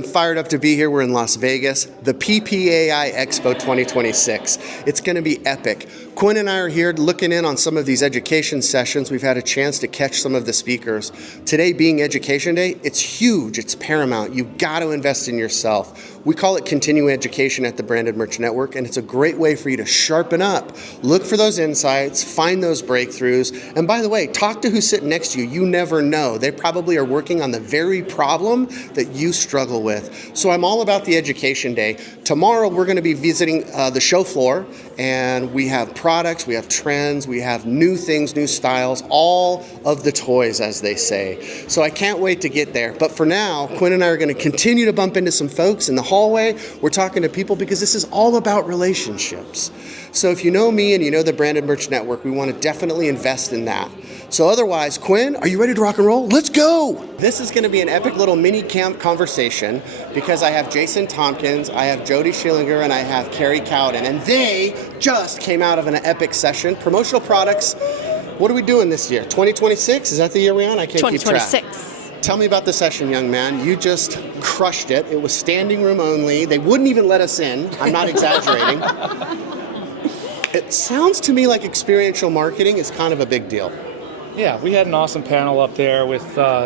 I'm fired up to be here. We're in Las Vegas, the PPAI EXPO 2026. It's going to be epic. Quinn and I are here looking in on some of these education sessions. We've had a chance to catch some of the speakers. Today being Education Day, it's huge, it's paramount. You've got to invest in yourself. We call it continuing education at the Branded Merch Network, and it's a great way for you to sharpen up, look for those insights, find those breakthroughs, and by the way, talk to who's sitting next to you. You never know. They probably are working on the very problem that you struggle with. So I'm all about the Education Day. Tomorrow we're going to be visiting the show floor, and we have products, we have trends, we have new things, new styles, all of the toys, as they say. So I can't wait to get there. But for now, Quinn and I are going to continue to bump into some folks in the hallway. We're talking to people because this is all about relationships. So if you know me and you know the Branded Merch Network, we want to definitely invest in that. So otherwise, Quinn, are you ready to rock and roll? Let's go! This is going to be an epic little mini camp conversation because I have Jason Tompkins, I have Jody Schillinger, and I have Carrie Cowden, and they just came out of an epic session. Promotional products. What are we doing this year? 2026? Is that the year we're on? I can't keep track. 2026. Tell me about the session, young man. You just crushed it. It was standing room only. They wouldn't even let us in. I'm not exaggerating. It sounds to me like experiential marketing is kind of a big deal. Yeah, we had an awesome panel up there with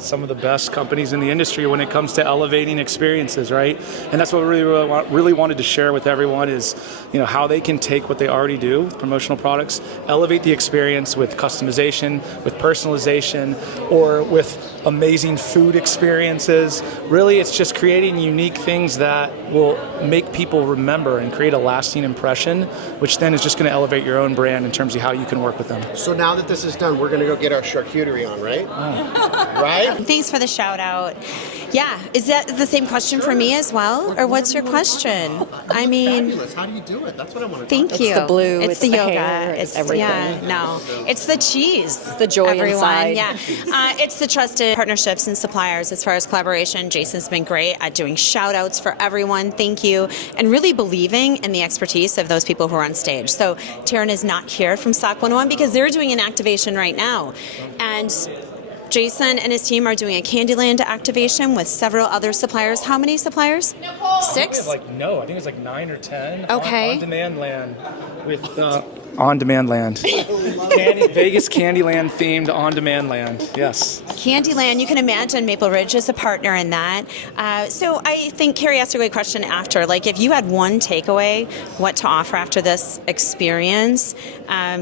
some of the best companies in the industry when it comes to elevating experiences, right? And that's what we really wanted to share with everyone is, how they can take what they already do with promotional products, elevate the experience with customization, with personalization, or with amazing food experiences. Really, it's just creating unique things that will make people remember and create a lasting impression, which then is just going to elevate your own brand in terms of how you can work with them. So now that this is done, we're going to go get our charcuterie on, right? Oh. Right? Thanks for the shout out. Yeah, is that the same question for me as well? Or what's your question? I mean, fabulous. How do you do it? That's what I want to thank you. It's the blue, it's the yoga, hair, it's everything. Yeah, no, it's the cheese. It's the joy inside. Yeah, it's the trusted partnerships and suppliers as far as collaboration. Jason's been great at doing shout outs for everyone. Thank you. And really believing in the expertise of those people who are on stage. So Taryn is not here from SOC 101 because they're doing an activation right now. And Jason and his team are doing a Candyland activation with several other suppliers. How many suppliers? 6? I think it's like 9 or 10. Okay. On-demand land with on-demand land. Vegas Candyland themed on-demand land. Yes. Candyland, you can imagine Maple Ridge is a partner in that. So I think Carrie asked a great question after, like if you had one takeaway, what to offer after this experience.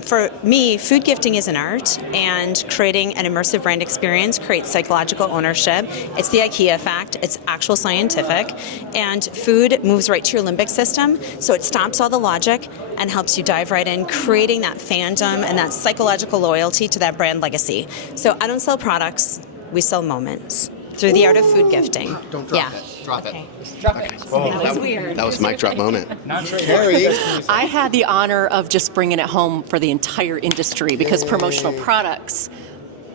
For me, food gifting is an art, and creating an immersive brand experience creates psychological ownership. It's the IKEA effect. It's actual scientific. And food moves right to your limbic system, so it stops all the logic and helps you dive right in, creating that fandom and that psychological loyalty to that brand legacy. So I don't sell products, we sell moments through the art of food gifting. Don't drop it. Drop Okay. it. Drop it. Oh, That was weird. That was mic drop moment. Carrie. I had the honor of just bringing it home for the entire industry because promotional products,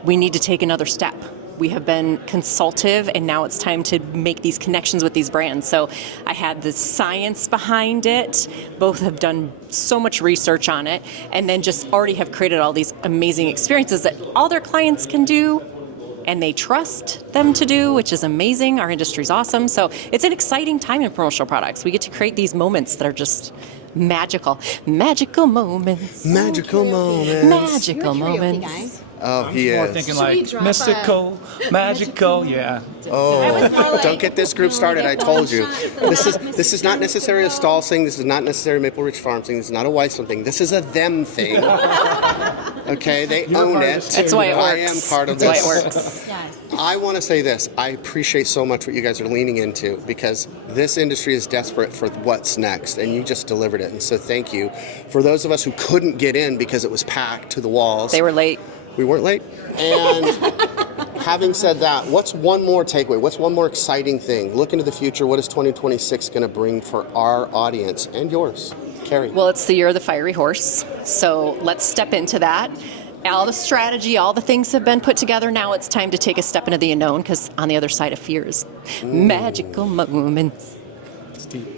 we need to take another step. We have been consultative, and now it's time to make these connections with these brands. So I had the science behind it. Both have done so much research on it, and then just already have created all these amazing experiences that all their clients can do, and they trust them to do, which is amazing. Our industry's awesome. So it's an exciting time in promotional products. We get to create these moments that are just magical. Magical moments. Magical moments. Magical moments. Oh, he More is. thinking like mystical, magical, yeah. Oh, don't get this group started. I told you. This is not necessarily a stall thing. This is not necessarily a Maple Ridge Farm thing. This is not a Weissman thing. This is a them thing. Okay, they own it. That's why it works. I am part of That's this. why it works. Yes. I want to say this. I appreciate so much what you guys are leaning into because this industry is desperate for what's next, and you just delivered it. And so thank you. For those of us who couldn't get in because it was packed to the walls. They were late. We weren't late. And having said that, what's one more takeaway? What's one more exciting thing? Look into the future. What is 2026 going to bring for our audience and yours? Carrie. Well, it's the year of the fiery horse. So let's step into that. All the strategy, all the things have been put together. Now it's time to take a step into the unknown because on the other side of fear is magical moments. It's deep.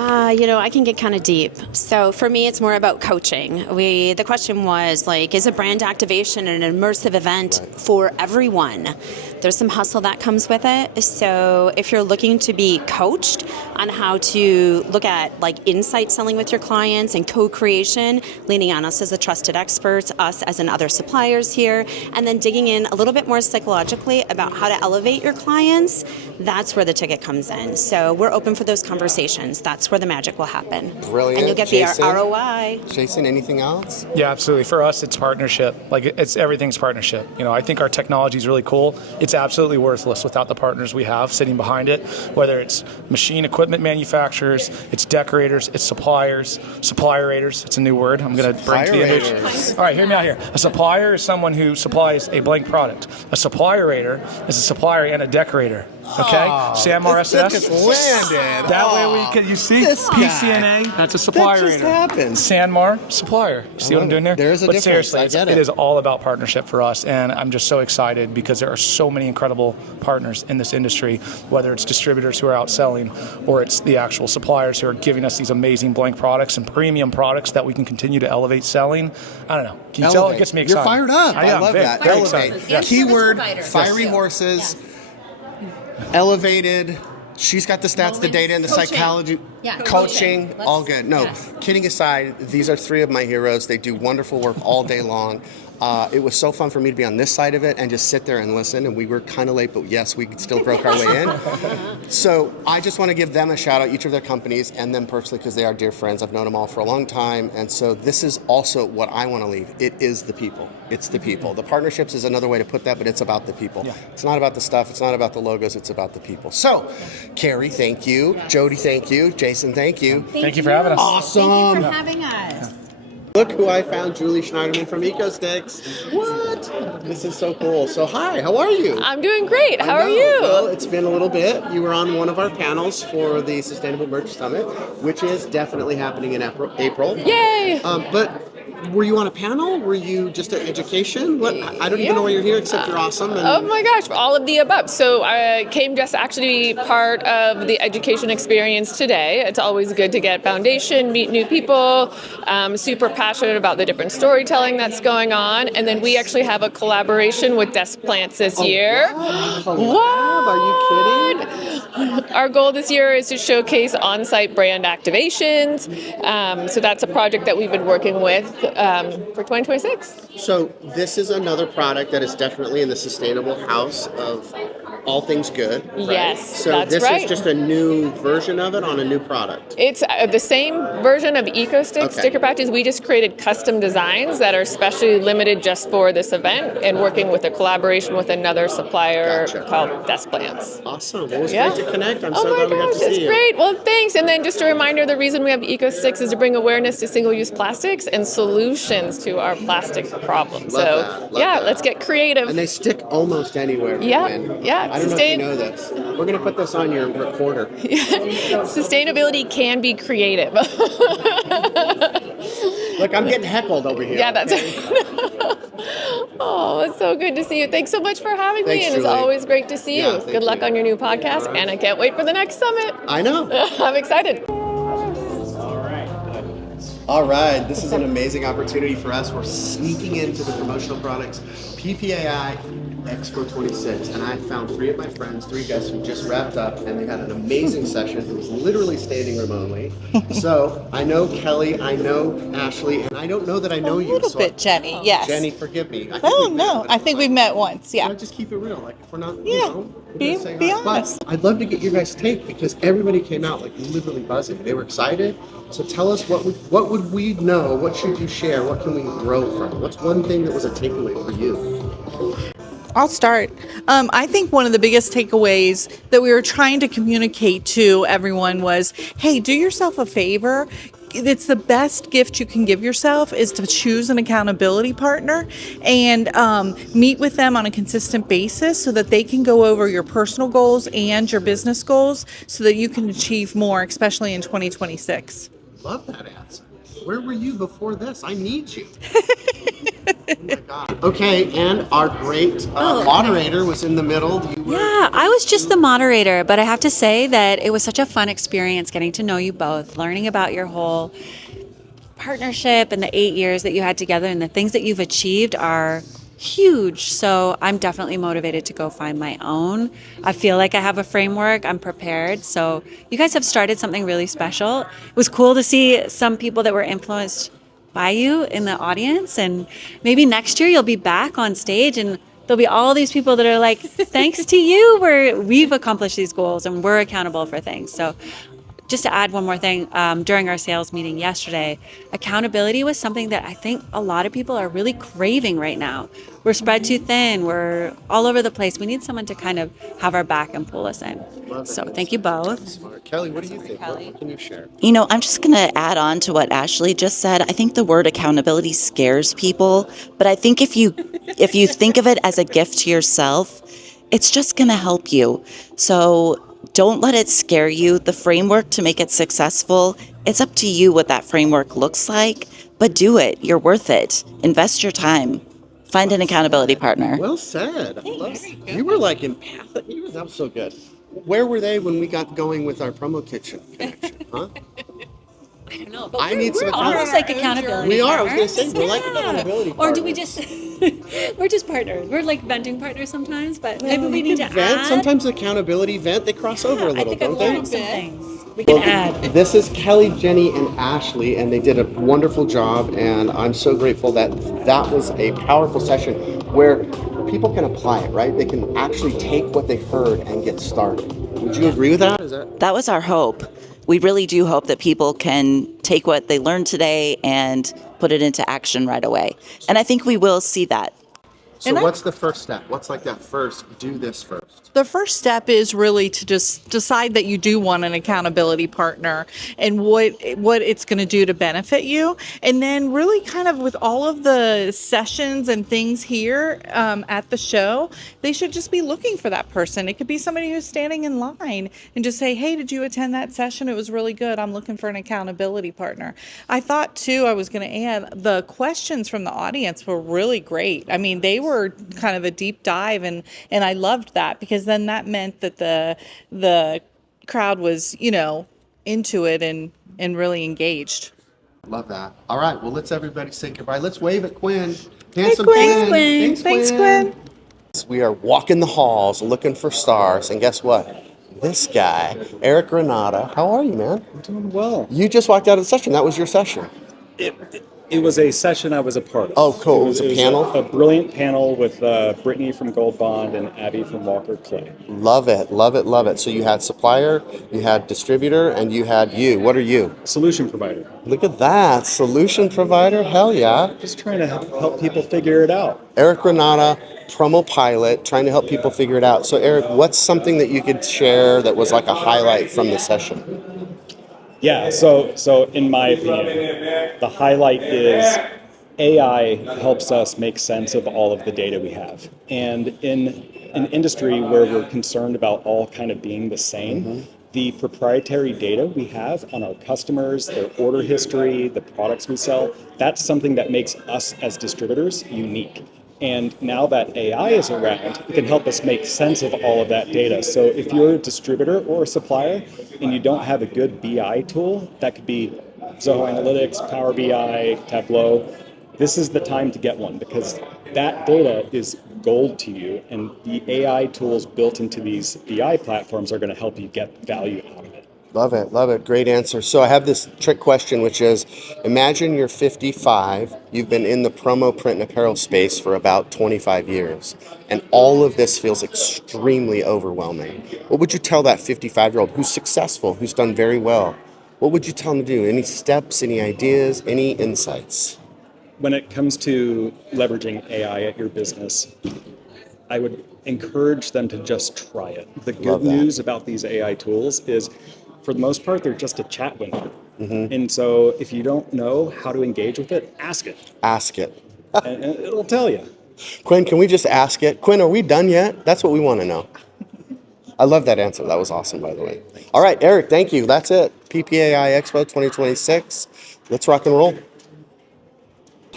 I can get kind of deep. So for me, it's more about coaching. The question was is a brand activation an immersive event for everyone? There's some hustle that comes with it. So if you're looking to be coached on how to look at like insight selling with your clients and co-creation, leaning on us as a trusted experts, us as in other suppliers here, and then digging in a little bit more psychologically about how to elevate your clients, that's where the ticket comes in. So we're open for those conversations. That's where the magic will happen. Brilliant. And you'll get Jason? the ROI. Jason, anything else? Yeah, absolutely. For us, it's partnership. Like it's everything's partnership. I think our technology is really cool. It's absolutely worthless without the partners we have sitting behind it, whether it's machine equipment manufacturers, it's decorators, it's suppliers, supplierators. It's a new word I'm going to bring to the image. All right, hear me out here. A supplier is someone who supplies a blank product. A supplierator is a supplier and a decorator. Okay? SAMR SS. Just landed. That way we can, you see? This guy. PCNA, that's a supplier. That just happened. Sanmar, supplier. You see what I'm doing there? There is a but difference. seriously, I get it it. is all about partnership for us, and I'm just so excited because there are so many incredible partners in this industry, whether it's distributors who are outselling or it's the actual suppliers who are giving us these amazing blank products and premium products that we can continue to elevate selling. I don't know. Can you tell? It gets me excited. You're fired up. I am love very, that. very Elevate. excited. Yes. Keyword, fiery horses, elevated. She's got the stats, the data, and the psychology. Yeah, coaching, coaching. all good. No, kidding aside, these are three of my heroes. They do wonderful work all day long. It was so fun for me to be on this side of it and just sit there and listen. And we were kind of late, but yes, we still broke our way in. So I just want to give them a shout out, each of their companies, and them personally, because they are dear friends. I've known them all for a long time. And so this is also what I want to leave. It is the people. It's the people. The partnerships is another way to put that, but it's about the people. Yeah. It's not about the stuff. It's not about the logos. It's about the people. So, Carrie, thank you. Jody, thank you. Jason, thank you. Thank you for having us. Awesome. Thank you for having us. Look who I found, Julie Schneiderman from EcoSticks. What? This is so cool. So hi, how are you? I'm doing great. How are you? Well, it's been a little bit. You were on one of our panels for the Sustainable Merch Summit, which is definitely happening in April. Yay! But were you on a panel? Were you just at education? What? I don't even know why you're here, except you're awesome. And Oh my gosh, all of the above. So I came just actually be part of the education experience today. It's always good to get foundation, meet new people. Super passionate about the different storytelling that's going on. And then we actually have a collaboration with Desk Plants this year. Wow. Are you kidding? Our goal this year is to showcase on-site brand activations. So that's a project that we've been working with for 2026. So this is another product that is definitely in the sustainable house of all things good. Right? Yes, so that's this right. is just a new version of it on a new product. It's the same version of EcoStick sticker patches. We just created custom designs that are specially limited just for this event and working with a collaboration with another supplier called Desk Plants. Awesome. Well, it was great to connect. I'm so Oh my glad we got gosh, to see it's you. great. Well, thanks. And then just a reminder, the reason we have EcoSticks is to bring awareness to single-use plastics and solutions to our plastic problems. Love So, that. let's get creative. And they stick almost anywhere. Yeah, Lynn. yeah, I don't know if you know this. We're going to put this on your recorder. Sustainability can be creative. Look, I'm getting heckled over here. Yeah, that's okay? Oh, it's so good to see you. Thanks so much for having Thanks, me, and it's Julie. always great to see Yeah, you. thank Good luck you. on your new podcast, and I can't wait for the next summit. I know. I'm excited. All right, this is an amazing opportunity for us. We're sneaking into the promotional products PPAI EXPO 26, and I found three of my friends, three guests who just wrapped up, and they had an amazing session. It was literally standing room only. So I know Kelly, I know Ashley, and I don't know that I know you. A little bit, Jenny, yes. Jenny, forgive me. I think Oh, we've met, no, but I it's think fine. we've met once, You yeah. know, just keep it real. Like, if we're not, Yeah, you know, we're be- gonna say be hi. But honest. I'd love to get your guys' take because everybody came out like literally buzzing. They were excited. So tell us what would we know? What should you share? What can we grow from? What's one thing that was a takeaway for you? I'll start. I think one of the biggest takeaways that we were trying to communicate to everyone was, hey, do yourself a favor. It's the best gift you can give yourself is to choose an accountability partner and meet with them on a consistent basis so that they can go over your personal goals and your business goals so that you can achieve more, especially in 2026. Love that answer. Where were you before this? I need you. Oh my God. Okay, and our great moderator was in the middle. Yeah, I was just the moderator, but I have to say that it was such a fun experience getting to know you both, learning about your whole partnership and the 8 years that you had together and the things that you've achieved are huge. So I'm definitely motivated to go find my own. I feel like I have a framework. I'm prepared. So you guys have started something really special. It was cool to see some people that were influenced by you in the audience. And maybe next year you'll be back on stage and there'll be all these people that are like, thanks to you, we've accomplished these goals and we're accountable for things. So just to add one more thing, during our sales meeting yesterday, accountability was something that I think a lot of people are really craving right now. We're spread too thin. We're all over the place. We need someone to kind of have our back and pull us in. So thank you both. Smart. Kelly, what do you think? What can you share? You know, I'm just going to add on to what Ashley just said. I think the word accountability scares people, but I think if you think of it as a gift to yourself, it's just going to help you. So don't let it scare you. The framework to make it successful, it's up to you what that framework looks like, but do it. You're worth it. Invest your time. Find an accountability partner. Well said. You were like empathic. That was so good. Where were they when we got going with our promo kitchen connection? Huh? I don't know, but I need some we're almost like accountability We are. I was going to partners. say, we're like accountability Or do we partners. just, we're just partners. We're like venting partners sometimes, but maybe we need to vent. add. Sometimes accountability vent, they cross over a I little, think I've don't they? learned some things. We can add. This is Kelly, Jenny, and Ashley, and they did a wonderful job, and I'm so grateful that that was a powerful session where people can apply it, right? They can actually take what they've heard and get started. Would you agree with that? Is that? That was our hope. We really do hope that people can take what they learned today and put it into action right away. And I think we will see that. So what's the first step? What's like that first, do this first? The first step is really to just decide that you do want an accountability partner and what it's going to do to benefit you. And then really kind of with all of the sessions and things here at the show, they should just be looking for that person. It could be somebody who's standing in line and just say, hey, did you attend that session? It was really good. I'm looking for an accountability partner. I thought too, I was going to add, the questions from the audience were really great. I mean, they were kind of a deep dive and I loved that because then that meant that the crowd was, into it and really engaged. Love that. All right, well, let's everybody say goodbye. Let's wave at Quinn. Hey, Handsome Quinn. Thanks, Quinn. We are walking the halls looking for stars, and guess what? This guy, Eric Renata. How are you, man? I'm doing well. You just walked out of the session. That was your session. It was a session I was a part of. Oh, cool. It was a panel? A brilliant panel with Brittany from Gold Bond and Abby from Walker Clay. Love it, love it, love it. So you had supplier, you had distributor, and you had you. What are you? Solution provider. Look at that. Solution provider? Hell yeah. Just trying to help people figure it out. Eric Renata, promo pilot, trying to help people figure it out. So Eric, what's something that you could share that was like a highlight from the session? Yeah, so in my opinion, the highlight is AI helps us make sense of all of the data we have. And in an industry where we're concerned about all kind of being the same, the proprietary data we have on our customers, their order history, the products we sell, that's something that makes us as distributors unique. And now that AI is around, it can help us make sense of all of that data. So if you're a distributor or a supplier and you don't have a good BI tool, that could be Zoho Analytics, Power BI, Tableau, this is the time to get one because that data is gold to you, and the AI tools built into these BI platforms are going to help you get value out of it. Love it, love it. Great answer. So I have this trick question, which is, imagine you're 55, you've been in the promo, print, and apparel space for about 25 years, and all of this feels extremely overwhelming. What would you tell that 55-year-old who's successful, who's done very well? What would you tell them to do? Any steps, any ideas, any insights? When it comes to leveraging AI at your business, I would encourage them to just try it. The good news about these AI tools is, for the most part, they're just a chat window. And so if you don't know how to engage with it, ask it. Ask it. And it'll tell you. Quinn, can we just ask it? Quinn, are we done yet? That's what we want to know. I love that answer. That was awesome, by the way. All right, Eric, thank you. That's it. PPAI Expo 2026. Let's rock and roll.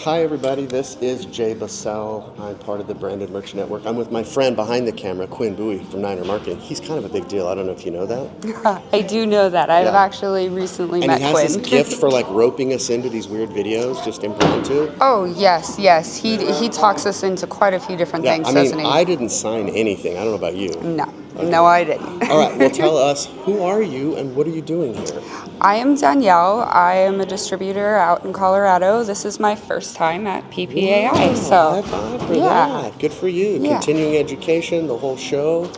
Hi everybody, this is Jay Busselle. I'm part of the Branded Merch Network. I'm with my friend behind the camera, Quinn Bowie from Niner Marketing. He's kind of a big deal. I don't know if you know that. I do know that. I've Yeah. actually recently And met he has Quinn. this gift for like roping us into these weird videos, just impromptu. Oh yes. He talks us into quite a few different Yeah, things, I mean, doesn't he? I didn't sign anything. I don't know about you. No, I didn't. All right, well tell us, who are you and what are you doing here? I am Danielle. I am a distributor out in Colorado. This is my first time at PPAI. Wow, So high five for yeah. that. Good for you. Yeah. Continuing education, the whole show.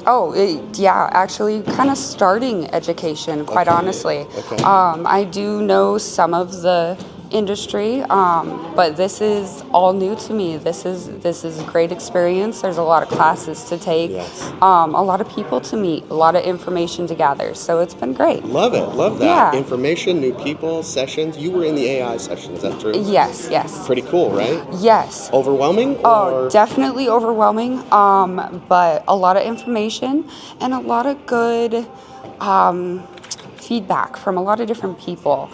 Yeah, actually kind of starting education, quite honestly. Okay. I do know some of the industry, but this is all new to me. This is a great experience. There's a lot of classes to take, Yes. a lot of people to meet, a lot of information to gather. So it's been great. Love it. Love that. Yeah. Information, new people, sessions. You were in the AI session, is that true? Yes. Pretty cool, right? Yes. Overwhelming? Oh, or? definitely overwhelming, but a lot of information and a lot of good feedback from a lot of different people.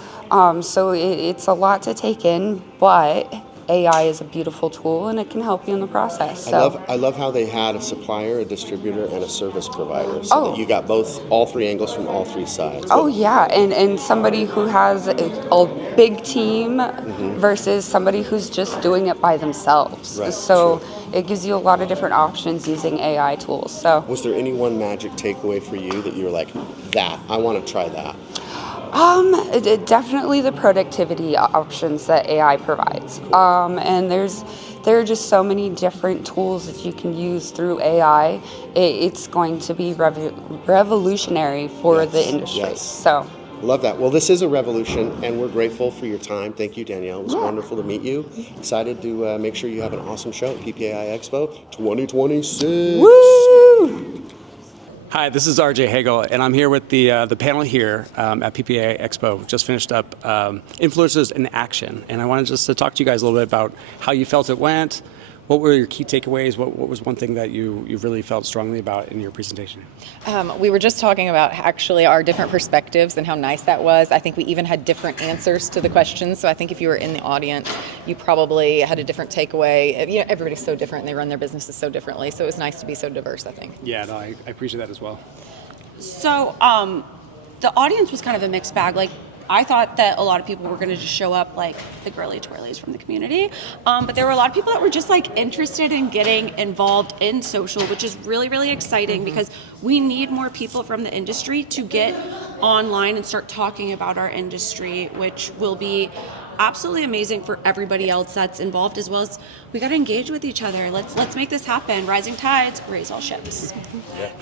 So it's a lot to take in, but AI is a beautiful tool and it can help you in the process. So. I love how they had a supplier, a distributor, and a service provider, so that you got all three angles from all three sides. Oh yeah, and somebody who has a big team versus somebody who's just doing it by themselves. Right, So true. it gives you a lot of different options using AI tools. So. Was there any one magic takeaway for you that you were like, I want to try that? Definitely the productivity options that AI provides. And there are just so many different tools that you can use through AI. It's going to be revolutionary for the industry. Yes. So. Love that. Well, this is a revolution, and we're grateful for your time. Thank you, Danielle. It was wonderful to meet you. Excited to make sure you have an awesome show at PPAI Expo 2026. Woo! Hi, this is RJ Hagel, and I'm here with the panel here at PPAI Expo. Just finished up Influencers in Action, and I wanted just to talk to you guys a little bit about how you felt it went. What were your key takeaways? What was one thing that you really felt strongly about in your presentation? We were just talking about actually our different perspectives and how nice that was. I think we even had different answers to the questions. So I think if you were in the audience, you probably had a different takeaway. You know, everybody's so different and they run their businesses so differently. So it was nice to be so diverse, I think. Yeah, no, I appreciate that as well. So the audience was kind of a mixed bag. Like, I thought that a lot of people were going to just show up like the girly twirlies from the community. But there were a lot of people that were just like interested in getting involved in social, which is really, really exciting because we need more people from the industry to get online and start talking about our industry, which will be absolutely amazing for everybody else that's involved, as well as we got to engage with each other. Let's make this happen. Rising tides raise all ships.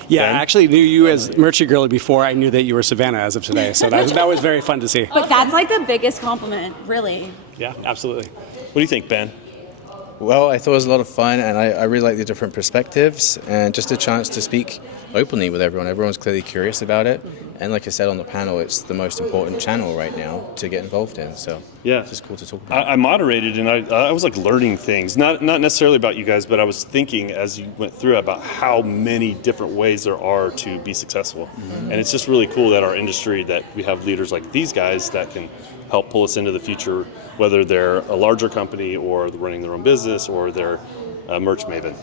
Yeah, I actually knew you as Merchant Girly before I knew that you were Savannah as of today. So that was very fun to see. But that's like the biggest compliment, really. Yeah, absolutely. What do you think, Ben? Well, I thought it was a lot of fun, and I really like the different perspectives and just a chance to speak openly with everyone. Everyone's clearly curious about it, and like I said on the panel, it's the most important channel right now to get involved in. So yeah, it's just cool to talk about. I moderated, and I was like learning things, not necessarily about you guys, but I was thinking as you went through about how many different ways there are to be successful, and it's just really cool that our industry, that we have leaders like these guys that can help pull us into the future, whether they're a larger company or running their own business or they're a merch maven.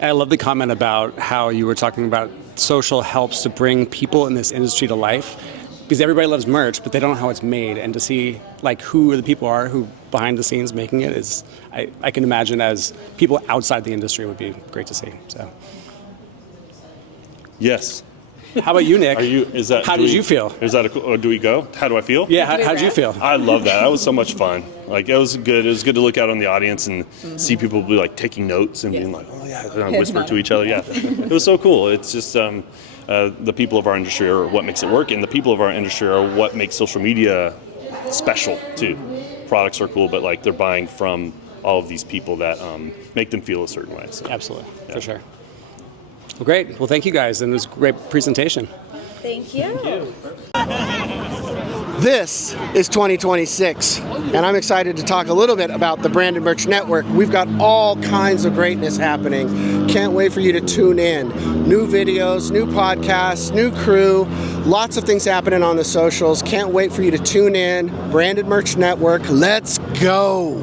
I love the comment about how you were talking about social helps to bring people in this industry to life, because everybody loves merch, but they don't know how it's made. And to see like who the people are who behind the scenes making it is, I can imagine as people outside the industry would be great to see. So. Yes. How about you, Nick? How did you feel? Do we go? How do I feel? Yeah, how did you feel? I love that. That was so much fun. Like, it was good. It was good to look out on the audience and see people be like taking notes and being like, oh yeah, and whisper to each other. Yeah, it was so cool. It's just the people of our industry are what makes it work, and the people of our industry are what makes social media special too. Products are cool, but like they're buying from all of these people that make them feel a certain way. So. Absolutely, for sure. Well, great. Well, thank you guys, and it was a great presentation. Thank you. This is 2026, and I'm excited to talk a little bit about the Branded Merch Network. We've got all kinds of greatness happening. Can't wait for you to tune in. New videos, new podcasts, new crew, lots of things happening on the socials. Can't wait for you to tune in. Branded Merch Network, let's go.